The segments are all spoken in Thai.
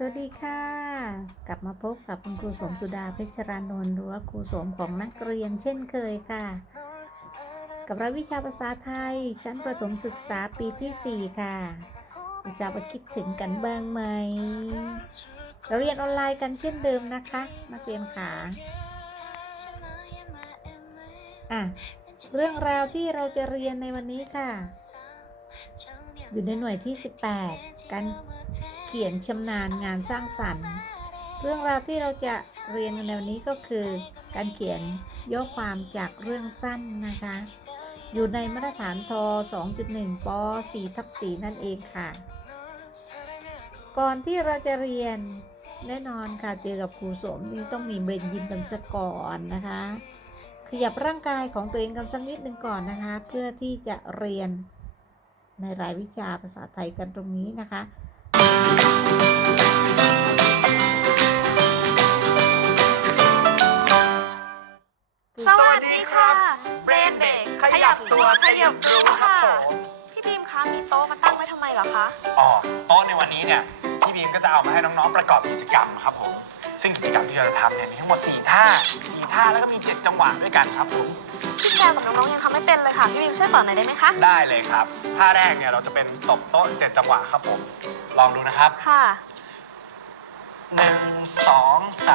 สวัสดีค่ะ กลับมาพบกับคุณครูสมสุดาเพชรานนท์หรือว่าครูสมของนักเรียนเช่นเคยค่ะ กับรายวิชาภาษาไทย ชั้นประถมศึกษาปีที่ 4 ค่ะไม่ทราบว่าคิดถึงกันบ้างไหม เราเรียนออนไลน์กันเช่นเดิมนะคะ นักเรียนขาอะเรื่องราวที่เราจะเรียนในวันนี้ค่ะ อยู่ในหน่วยที่ 18การ เขียนชำนาญงานสร้างสรรค์ เรื่องราวที่เราจะเรียนในวันนี้ก็คือ การเขียนย่อความจากเรื่องสั้นนะคะ อยู่ในมาตรฐานท 2.1 ป 4 ทับ 4 นั่นเองค่ะ ก่อนที่เราจะเรียนแน่นอนค่ะเจอกับครูสมนี่ต้องมีเบรนยิมกันสักก่อนนะคะขยับร่างกายของตัวเองกันสักนิดหนึ่งก่อนนะคะ เพื่อที่จะเรียนในรายวิชาภาษาไทยกันตรงนี้นะคะ สวัสดีค่ะเบรนเบรกขยับตัวขยับรู้ค่ะ พี่บีมคะมีโต๊ะมาตั้งไว้ทำไมเหรอคะ อ๋อ โต๊ะในวันนี้เนี่ย พี่บีมก็จะเอามาให้น้องๆประกอบกิจกรรมครับผม ซึ่งกิจกรรมที่เราจะทำเนี่ยมีทั้งหมด 4 ท่า 4 ท่าแล้วก็มี 7 จังหวะด้วยกันครับผมพี่แพรกับน้องๆยังทำไม่เป็นเลยค่ะ พี่บีมช่วยสอนหน่อยได้ไหมคะ ได้เลยครับ ท่าแรกเนี่ยเราจะเป็นตบโต๊ะ 7 จังหวะครับผม ลองดูนะครับ ค่ะ 1 2 3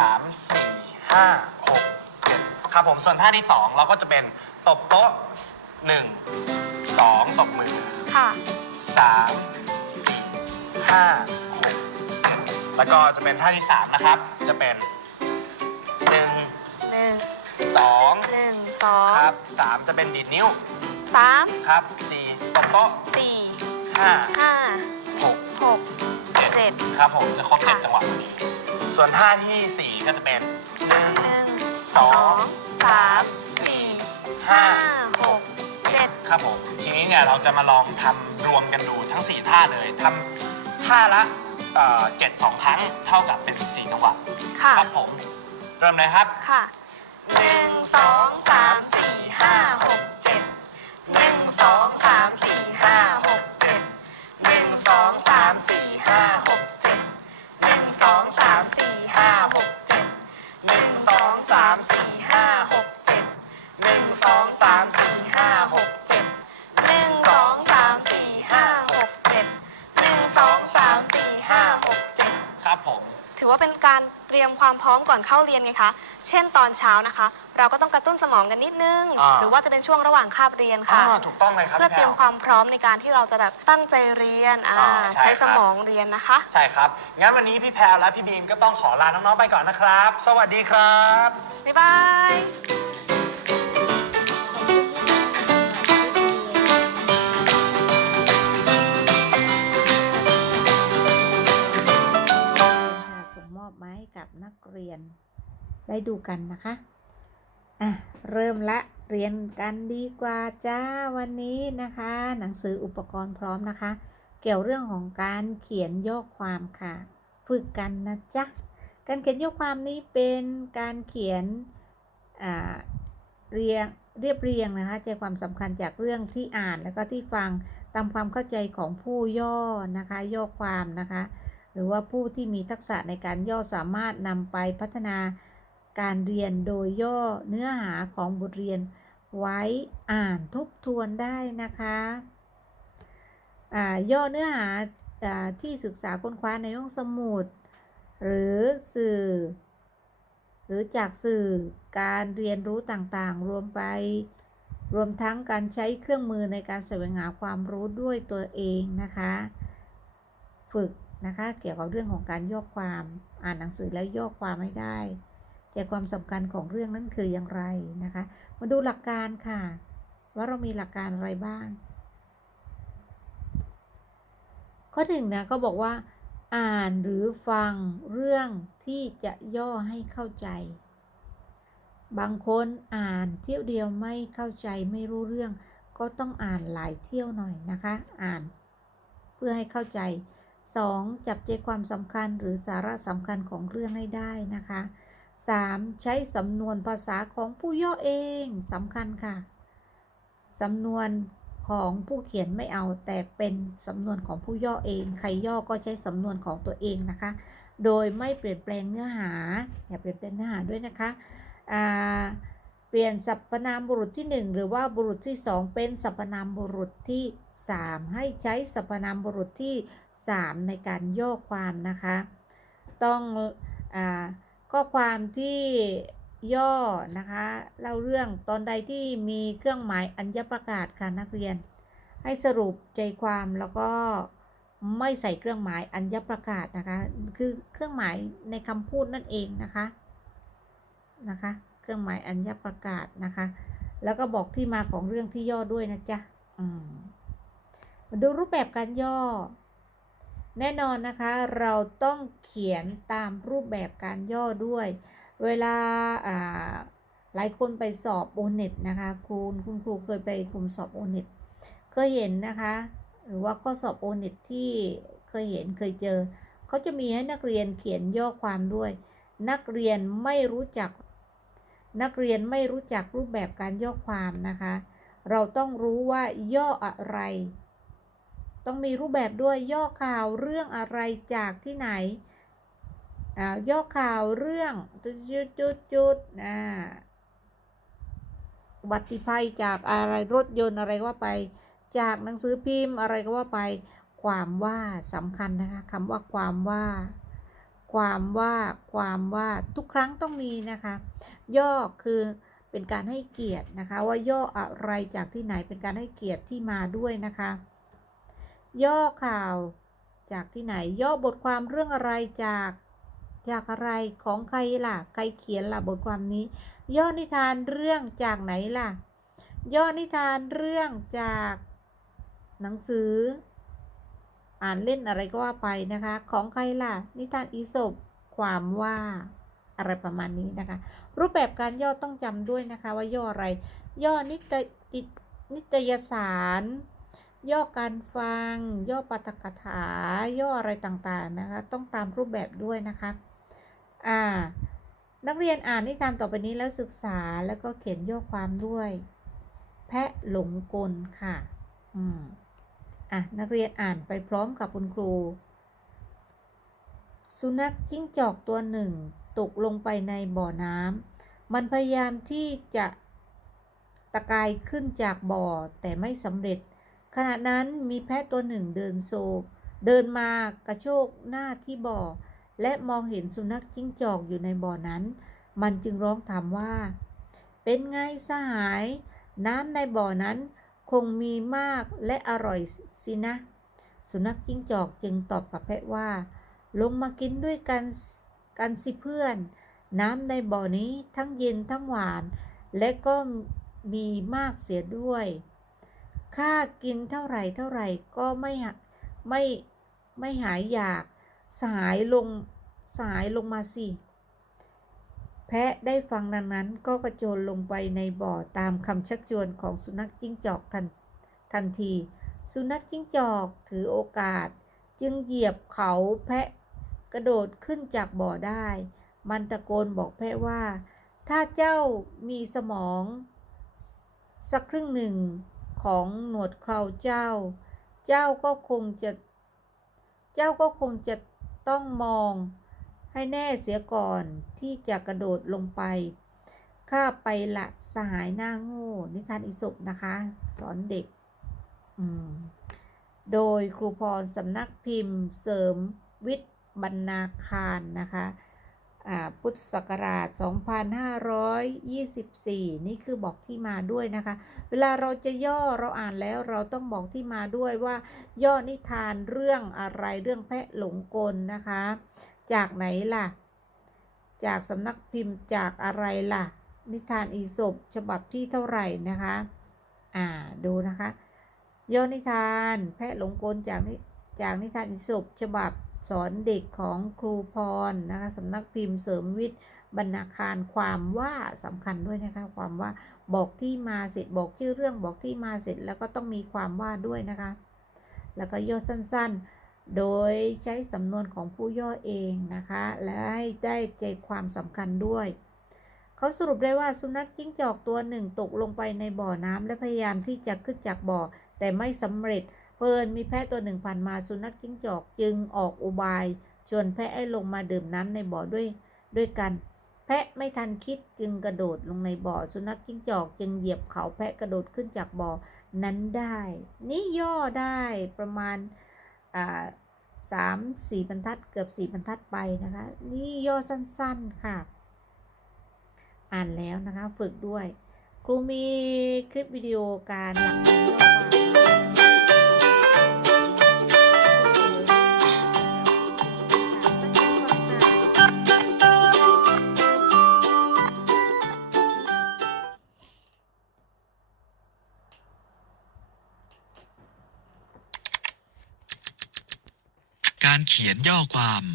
4 5 6 7 ครับผม ส่วนท่าที่ 2 เราก็จะเป็นตบโต๊ะ 1 2 ตบมือ ค่ะสามสี่ห้าหกเจ็ด แล้วก็จะเป็นท่าที่สามนะครับ จะเป็นหนึ่งหนึ่งสองหนึ่งสองครับสามจะเป็นดีดนิ้วสามครับสี่ตบโต๊ะสี่ห้าห้าหกหกเจ็ดเจ็ดครับผมจะครบเจ็ดค่ะจังหวะพอดีส่วนท่าที่สี่ก็จะเป็นหนึ่งหนึ่งสสอองงสามสี่ห้าห้าหกเจ็ดครับผมทีนี้เนี่ยเราจะมาลองทำรวมกันดูทั้ง4ท่าเลยทำท่าละ เอ่อเจ็ดสองครั้งเท่ากับเป็น 14 จังหวะค่ะ ครับผม เริ่มเลยครับ ค่ะหนึ่งสอง ยมความพร้อมก่อนเข้าเรียนไงคะ เช่นตอนเช้านะคะ เราก็ต้องกระตุ้นสมองกันนิดนึง อ่า หรือว่าจะเป็นช่วงระหว่างคาบเรียนค่ะ อ่าถูกต้องเลยครับเพื่อเตรียมพี่คแพรวามพร้อมในการที่เราจะแบบตั้งใจเรียนอ่าอ่าใช่ใช้ครัสบมองเรียนนะคะ ใช่ครับ งั้นวันนี้พี่แพรและพี่บีมก็ต้องขอลาน้องๆไปก่อนนะครับ สวัสดีครับ บ๊ายบาย ยนได้ดูกันนะคะ อะ เริ่มละเรียนกันดีกว่าจ้าวันนี้นะคะ หนังสืออุปกรณ์พร้อมนะคะ เกี่ยวเรื่องของการเขียนย่อความค่ะ ฝึกกันนะจ๊ะการเขียนย่อความนี้เป็นการเขียนเรียงเรียบเรียงนะคะใจความสำคัญจากเรื่องที่อ่านแล้วก็ที่ฟังตามความเข้าใจของผู้ย่อนะคะย่อความนะคะ หรือว่าผู้ที่มีทักษะในการย่อสามารถนำไปพัฒนาการเรียนโดยย่อเนื้อหาของบทเรียนไว้อ่านทบทวนได้นะคะย่อเนื้อหาอ่าที่ศึกษาค้นคว้าในห้องสมุด หรือสื่อ หรือจากสื่อการเรียนรู้ต่างๆ รวมไป รวมทั้งการใช้เครื่องมือในการแสวงหาความรู้ด้วยตัวเองนะคะ ฝึก นะคะ เกี่ยวกับเรื่องของการย่อความ อ่านหนังสือแล้วย่อความไม่ได้ใจความสำคัญของเรื่องนั้นคืออย่างไรนะคะ มาดูหลักการค่ะ ว่าเรามีหลักการอะไรบ้าง ข้อหนึ่งนะก็บอกว่า อ่านหรือฟังเรื่องที่จะย่อให้เข้าใจ บางคนอ่านเที่ยวเดียวไม่เข้าใจไม่รู้เรื่อง ก็ต้องอ่านหลายเที่ยวหน่อยนะคะ อ่านเพื่อให้เข้าใจ 2. จับใจความสำคัญหรือสาระสำคัญของเรื่องให้ได้นะคะ 3. ใช้สำนวนภาษาของผู้ย่อเองสำคัญค่ะ สำนวนของผู้เขียนไม่เอาแต่เป็นสำนวนของผู้ย่อเอง ใครย่อก็ใช้สำนวนของตัวเองนะคะ โดยไม่เปลี่ยนแปลงเนื้อหาอย่าเปลี่ยนแปลงเนื้อหาด้วยนะคะเปลี่ยนสรรพนามบุรุษที่ 1 หรือว่าบุรุษที่ 2 เป็นสรรพนามบุรุษที่ 3 ให้ใช้สรรพนามบุรุษที่ 3 ในการย่อความนะคะ ต้องอข้อความที่ย่อนะคะเล่าเรื่องตอนใดที่มีเครื่องหมายอัญญประกาศค่ะนักเรียน ให้สรุปใจความแล้วก็ไม่ใส่เครื่องหมายอัญญประกาศนะคะคือเครื่องหมายในคำพูดนั่นเองนะคะนะคะ เครื่องหมายอัญญประกาศนะคะ แล้วก็บอกที่มาของเรื่องที่ย่อด้วยนะจ๊ะอืมมาดูรูปแบบการย่อ แน่นอนนะคะเราต้องเขียนตามรูปแบบการย่อด้วย เวลาหลายคนไปสอบโอเน็ตนะคะคุณคุณครูเคยไปกลุ่มสอบโอเน็ตเคยเห็นนะคะ หรือว่าข้อสอบโอเน็ตที่เคยเห็นเคยเจอเขาจะมีให้นักเรียนเขียนย่อความด้วย นักเรียนไม่รู้จัก นักเรียนไม่รู้จักรูปแบบการย่อความนะคะ เราต้องรู้ว่าย่ออะไร ต้องมีรูปแบบด้วยย่อข่าวเรื่องอะไรจากที่ไหนอ่าย่อข่าวเรื่องจุดจุดจุดจุดอ่าอุบัติภัยจากอะไรรถยนต์อะไรก็ว่าไป จากหนังสือพิมพ์อะไรก็ว่าไป ความว่าสำคัญนะคะคำว่าความว่า ความว่าความว่าทุกครั้งต้องมีนะคะ ย่อคือเป็นการให้เกียรตินะคะ ว่าย่ออะไรจากที่ไหนเป็นการให้เกียรติที่มาด้วยนะคะ ย่อข่าว จากที่ไหนย่อบทความเรื่องอะไรจาก จากอะไรของใครล่ะ ใครเขียนล่ะบทความนี้ ย่อนิทานเรื่องจากไหนล่ะ ย่อนิทานเรื่องจาก หนังสือ อ่านเล่นอะไรก็ว่าไปนะคะ ของใครล่ะ นิทานอีสปความว่าอะไรประมาณนี้นะคะ รูปแบบการย่อต้องจำด้วยนะคะว่าย่ออะไร ย่อนิตตินิตยสาร ย่อการฟัง ย่อปาฐกถา ย่ออะไรต่างๆนะคะ ต้องตามรูปแบบด้วยนะคะ อ่า นักเรียนอ่านนิทานต่อไปนี้แล้วศึกษาแล้วก็เขียนย่อความด้วย แพะหลงกลค่ะ อืม อะ นักเรียนอ่านไปพร้อมกับคุณครู สุนัขจิ้งจอกตัวหนึ่ง ตกลงไปในบ่อน้ำ มันพยายามที่จะตะกายขึ้นจากบ่อแต่ไม่สำเร็จ ขณะนั้นมีแพะตัวหนึ่งเดินโซเดินมากระโชกหน้าที่บ่อ และมองเห็นสุนัขจิ้งจอกอยู่ในบ่อนั้น มันจึงร้องถามว่า เป็นไงสหาย น้ำในบ่อนั้นคงมีมากและอร่อยสินะ สุนัขจิ้งจอกจึงตอบกับแพะว่า ลงมากินด้วยกันกันสิเพื่อน น้ำในบ่อนี้ทั้งเย็นทั้งหวาน และก็มีมากเสียด้วย ค่ากินเท่าไหร่เท่าไหร่ก็ไม่ไม่ไม่หายอยาก สายลงสายลงมาสิ แพะได้ฟังดังนั้นก็กระโจนลงไปในบ่อตามคำชักชวนของสุนัขจิ้งจอกทันทันที สุนัขจิ้งจอกถือโอกาส จึงเหยียบเขาแพะกระโดดขึ้นจากบ่อได้ มันตะโกนบอกแพะว่า ถ้าเจ้ามีสมอง สักครึ่งหนึ่ง ของหนวดเคราเจ้า เจ้าก็คงจะ เจ้าก็คงจะต้องมอง ให้แน่เสียก่อนที่จะกระโดดลงไป ข้าไปละสหายหน้าโง่นิทานอิศบนะคะ สอนเด็ก โดยครูพรสำนักพิมพ์เสริมวิทย์บรรณาคารนะคะ พุทธศักราช 2524 นี่คือบอกที่มาด้วยนะคะ เวลาเราจะย่อเราอ่านแล้วเราต้องบอกที่มาด้วยว่า ย่อนิทานเรื่องอะไรเรื่องแพะหลงกลนะคะ จากไหนล่ะ จากสำนักพิมพ์จากอะไรล่ะ นิทานอีสบฉบับที่เท่าไหร่นะคะ อ่าดูนะคะ ย่อนิทานแพะหลงกลจากนิจากนิทานอีสบฉบับ สอนเด็กของครูพรนะคะสำนักพิมพ์เสริมวิทย์บรรณาคารความว่าสำคัญด้วยนะคะความว่าบอกที่มาเสร็จบอกชื่อเรื่องบอกที่มาเสร็จแล้วก็ต้องมีความว่าด้วยนะคะ แล้วก็ย่อสั้นๆ โดยใช้สำนวนของผู้ย่อเองนะคะ และให้ได้ใจความสำคัญด้วยเขาสรุปได้ว่าสุนัขจิ้งจอกตัวหนึ่งตกลงไปในบ่อน้ำและพยายามที่จะขึ้นจากบ่อ แต่ไม่สำเร็จ เพลินมีแพะตัวหนึ่งผ่านมาสุนัขจิ้งจอกจึงออกอุบาย ชวนแพะให้ลงมาดื่มน้ำในบ่อด้วยด้วยกัน แพะไม่ทันคิดจึงกระโดดลงในบ่อ สุนัขจิ้งจอกจึงเหยียบเขาแพะกระโดดขึ้นจากบ่อนั้นได้ นี่ย่อได้ประมาณอ่าสามสี่บรรทัดเกือบสี่บรรทัดไปนะคะ นี่ย่อสั้นๆค่ะ อ่านแล้วนะคะฝึกด้วย ครูมีคลิปวิดีโอการหลักย่อความ เขียนย่อความ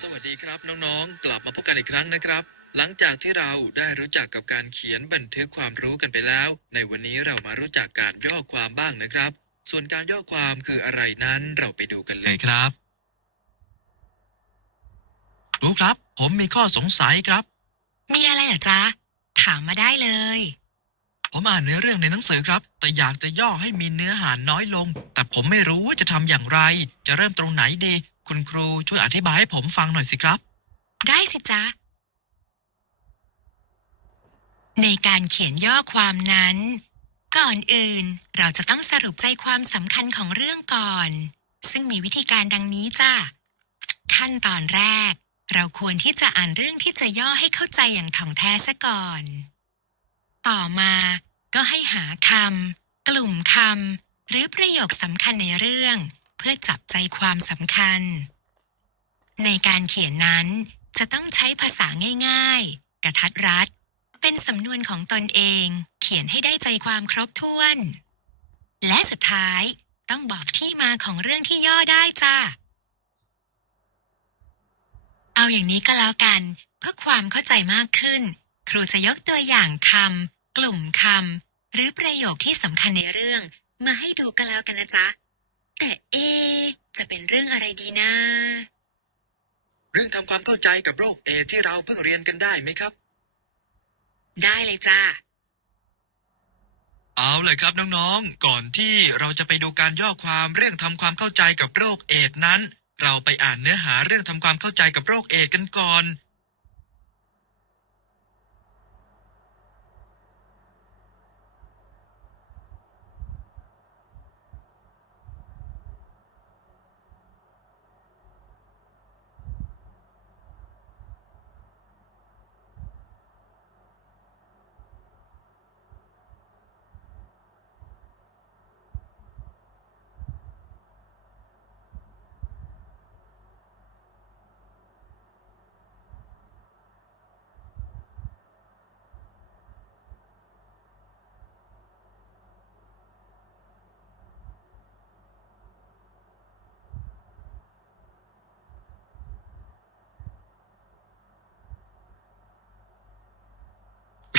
สวัสดีครับน้องๆ กลับมาพบกันอีกครั้งนะครับ หลังจากที่เราได้รู้จักกับการเขียนบันทึกความรู้กันไปแล้ว ในวันนี้เรามารู้จักการย่อความบ้างนะครับ ส่วนการย่อความคืออะไรนั้นเราไปดูกันเลยครับ รู้ครับ ผมมีข้อสงสัยครับ มีอะไรเหรอจ๊ะ ถามมาได้เลย ผมอ่านเนื้อเรื่องในหนังสือครับ แต่อยากจะย่อให้มีเนื้อหาน้อยลง แต่ผมไม่รู้ว่าจะทำอย่างไร จะเริ่มตรงไหนดี คุณครูช่วยอธิบายให้ผมฟังหน่อยสิครับ ได้สิจ๊ะ ในการเขียนย่อความนั้น ก่อนอื่นเราจะต้องสรุปใจความสำคัญของเรื่องก่อน ซึ่งมีวิธีการดังนี้จ้ะ ขั้นตอนแรก เราควรที่จะอ่านเรื่องที่จะย่อให้เข้าใจอย่างถ่องแท้ซะก่อน ต่อมา ก็ให้หาคำกลุ่มคำหรือประโยคสำคัญในเรื่อง เพื่อจับใจความสำคัญ ในการเขียนนั้นจะต้องใช้ภาษาง่าย ๆ กระทัดรัด เป็นสำนวนของตนเอง เขียนให้ได้ใจความครบถ้วน และสุดท้ายต้องบอกที่มาของเรื่องที่ย่อได้จ้าเอาอย่างนี้ก็แล้วกัน เพื่อความเข้าใจมากขึ้น ครูจะยกตัวอย่างคำ กลุ่มคำหรือประโยคที่สำคัญในเรื่อง มาให้ดูกันแล้วกันนะจ๊ะ แต่เอะจะเป็นเรื่องอะไรดีนะ เรื่องทำความเข้าใจกับโรคเอดส์ที่เราเพิ่งเรียนกันได้ไหมครับ ได้เลยจ้า เอาเลยครับน้องๆ ก่อนที่เราจะไปดูการย่อความเรื่องทำความเข้าใจกับโรคเอดส์นั้น เราไปอ่านเนื้อหาเรื่องทำความเข้าใจกับโรคเอดส์กันก่อน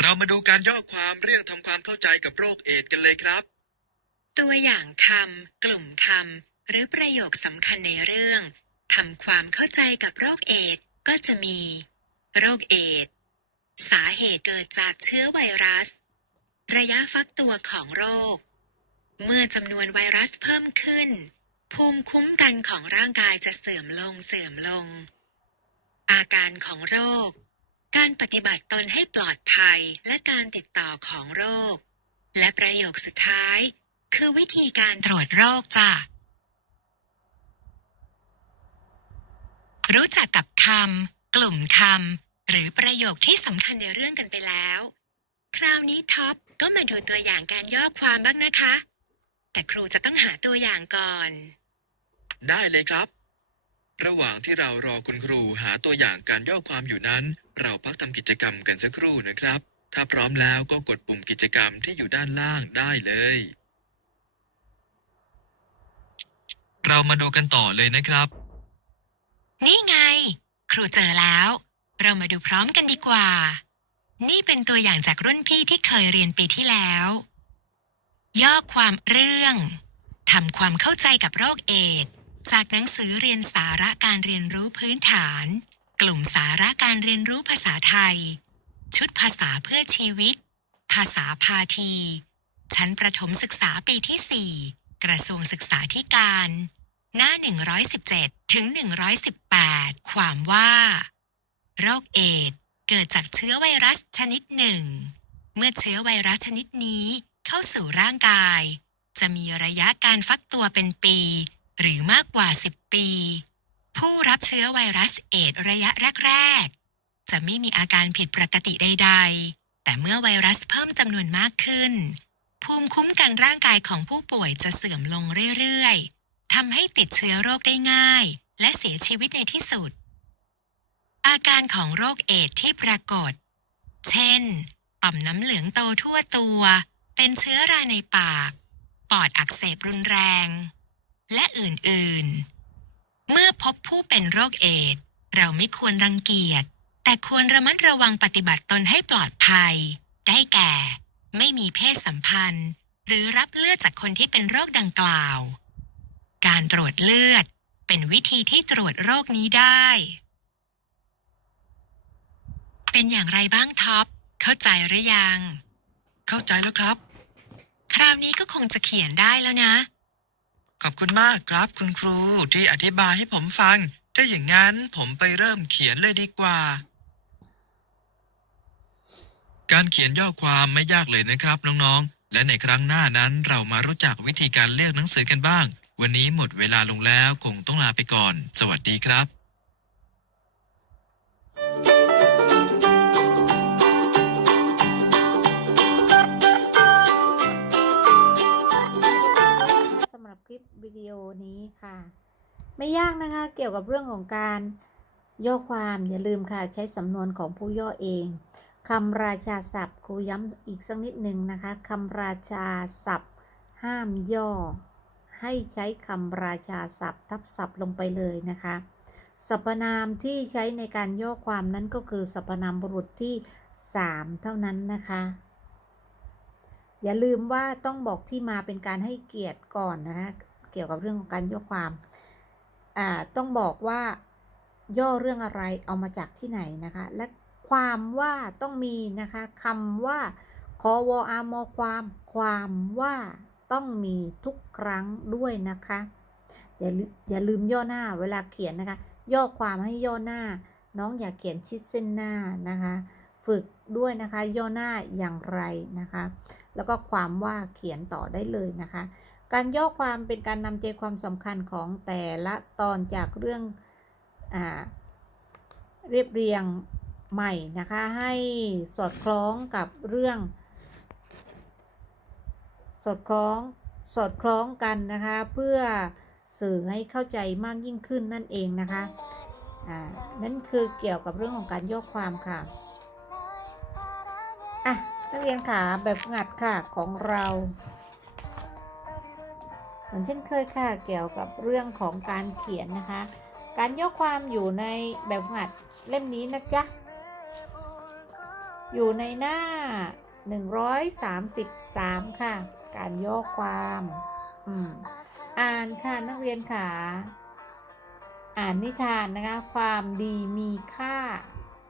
เรามาดูการย่อความเรื่องทำความเข้าใจกับโรคเอดส์กันเลยครับ ตัวอย่างคำกลุ่มคำหรือประโยคสำคัญในเรื่องทำความเข้าใจกับโรคเอดส์ก็จะมี โรคเอดส์สาเหตุเกิดจากเชื้อไวรัส ระยะฟักตัวของโรค เมื่อจำนวนไวรัสเพิ่มขึ้น ภูมิคุ้มกันของร่างกายจะเสื่อมลงเสื่อมลง อาการของโรค การปฏิบัติตนให้ปลอดภัยและการติดต่อของโรค และประโยคสุดท้าย คือวิธีการตรวจโรคจ้ะรู้จักกับคำกลุ่มคำหรือประโยคที่สำคัญในเรื่องกันไปแล้ว คราวนี้ท็อปก็มาดูตัวอย่างการย่อความบ้างนะคะ แต่ครูจะต้องหาตัวอย่างก่อน ได้เลยครับ ระหว่างที่เรารอคุณครูหาตัวอย่างการย่อความอยู่นั้น เราพักทำกิจกรรมกันสักครู่นะครับ ถ้าพร้อมแล้วก็กดปุ่มกิจกรรมที่อยู่ด้านล่างได้เลย เรามาดูกันต่อเลยนะครับ นี่ไง ครูเจอแล้ว เรามาดูพร้อมกันดีกว่า นี่เป็นตัวอย่างจากรุ่นพี่ที่เคยเรียนปีที่แล้ว ย่อความเรื่องทำความเข้าใจกับโรคเอดส์ จากหนังสือเรียนสาระการเรียนรู้พื้นฐาน กลุ่มสาระการเรียนรู้ภาษาไทย ชุดภาษาเพื่อชีวิต ภาษาพาที ชั้นประถมศึกษาปีที่ 4 กระทรวงศึกษาธิการ หน้า 117 ถึง 118 ความว่า โรคเอดส์เกิดจากเชื้อไวรัสชนิดหนึ่ง เมื่อเชื้อไวรัสชนิดนี้เข้าสู่ร่างกาย จะมีระยะการฟักตัวเป็นปี หรือมากกว่า 10 ปี ผู้รับเชื้อไวรัสเอดระยะแรก ๆ จะไม่มีอาการผิดปกติใด ๆ แต่เมื่อไวรัสเพิ่มจำนวนมากขึ้น ภูมิคุ้มกันร่างกายของผู้ป่วยจะเสื่อมลงเรื่อย ๆทำให้ติดเชื้อโรคได้ง่าย และเสียชีวิตในที่สุด อาการของโรคเอดที่ปรากฏ เช่น ต่อมน้ำเหลืองโตทั่วตัว เป็นเชื้อราในปาก ปอดอักเสบรุนแรง และอื่นๆ เมื่อพบผู้เป็นโรคเอดส์เราไม่ควรรังเกียจ แต่ควรระมัดระวังปฏิบัติตนให้ปลอดภัย ได้แก่ ไม่มีเพศสัมพันธ์ หรือรับเลือดจากคนที่เป็นโรคดังกล่าว การตรวจเลือดเป็นวิธีที่ตรวจโรคนี้ได้ เป็นอย่างไรบ้างท็อป เข้าใจหรือยัง เข้าใจแล้วครับ คราวนี้ก็คงจะเขียนได้แล้วนะ ขอบคุณมากครับคุณครูที่อธิบายให้ผมฟัง ถ้าอย่างนั้นผมไปเริ่มเขียนเลยดีกว่า การเขียนย่อความไม่ยากเลยนะครับน้องๆ และในครั้งหน้านั้นเรามารู้จักวิธีการเลือกหนังสือกันบ้าง วันนี้หมดเวลาลงแล้วคงต้องลาไปก่อน สวัสดีครับ ดีโอนี้ค่ะ ไม่ยากนะคะเกี่ยวกับเรื่องของการย่อความอย่าลืมค่ะใช้สำนวนของผู้ย่อเองคำราชาศัพท์ครูย้ำอีกสักนิดหนึ่งนะคะคำราชาศัพท์ ห้ามย่อ ให้ใช้คำราชาศัพท์ ทับศัพท์ลงไปเลยนะคะสรรพนามที่ใช้ในการย่อความนั้นก็คือสรรพนามบุรุษที่ 3 เท่านั้นนะคะ อย่าลืมว่าต้องบอกที่มาเป็นการให้เกียรติก่อนนะคะ เกี่ยวกับเรื่องของการย่อความอ่าต้องบอกว่าย่อเรื่องอะไรเอามาจากที่ไหนนะคะ และความว่าต้องมีนะคะคำว่าคอวอามอความ ความว่าต้องมีทุกครั้งด้วยนะคะ อย่าอย่าลืมย่อหน้าเวลาเขียนนะคะ ย่อความให้ย่อหน้า น้องอย่าเขียนชิดเส้นหน้านะคะ ฝึกด้วยนะคะ ย่อหน้าอย่างไรนะคะ แล้วก็ความว่าเขียนต่อได้เลยนะคะ การย่อความเป็นการนำใจความสำคัญของแต่ละตอนจากเรื่องอเรียบเรียงใหม่นะคะ ให้สอดคล้องกับเรื่อง สอดคล้องสอดคล้องกันนะคะ เพื่อสื่อให้เข้าใจมากยิ่งขึ้นนั่นเองนะคะอ่านั่นคือเกี่ยวกับเรื่องของการย่อความค่ะอะนักเรียนขาแบบฝึกหัดค่ะของเรา มือนเช่นเคยค่ะเกี่ยวกับเรื่องของการเขียนนะคะ การย่อความอยู่ในแบบหัดเล่มนี้นะจ๊ะ อยู่ในหน้า 133 ค่ะ การย่อความอืมอ่านค่ะนักเรียนขาอ่านนิทานนะคะ ความดีมีค่า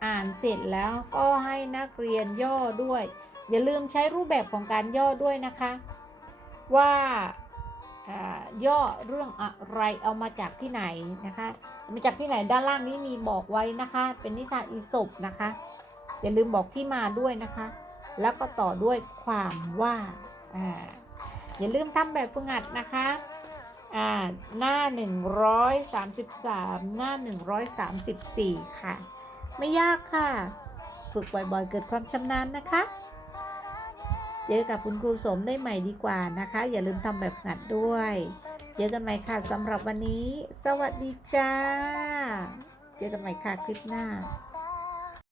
อ่านเสร็จแล้วก็ให้นักเรียนย่อด้วย อย่าลืมใช้รูปแบบของการย่อด้วยนะคะ ว่า ย่อเรื่องอะไรเอามาจากที่ไหนนะคะมาจากที่ไหนด้านล่างนี้มีบอกไว้นะคะ เป็นนิทานอีสปนะคะอย่าลืมบอกที่มาด้วยนะคะ แล้วก็ต่อด้วยความว่าออย่าลืมทำแบบฝึกหัดนะคะอ่าหน้า 133 หน้า 134 ค่ะ ไม่ยากค่ะ ฝึกบ่อยๆ เกิดความชำนาญนะคะ เจอกับคุณครูสมได้ใหม่ดีกว่านะคะ อย่าลืมทำแบบฝึกหัดด้วย เจอกันใหม่ค่ะสำหรับวันนี้ สวัสดีจ้า เจอกันใหม่ค่ะคลิปหน้า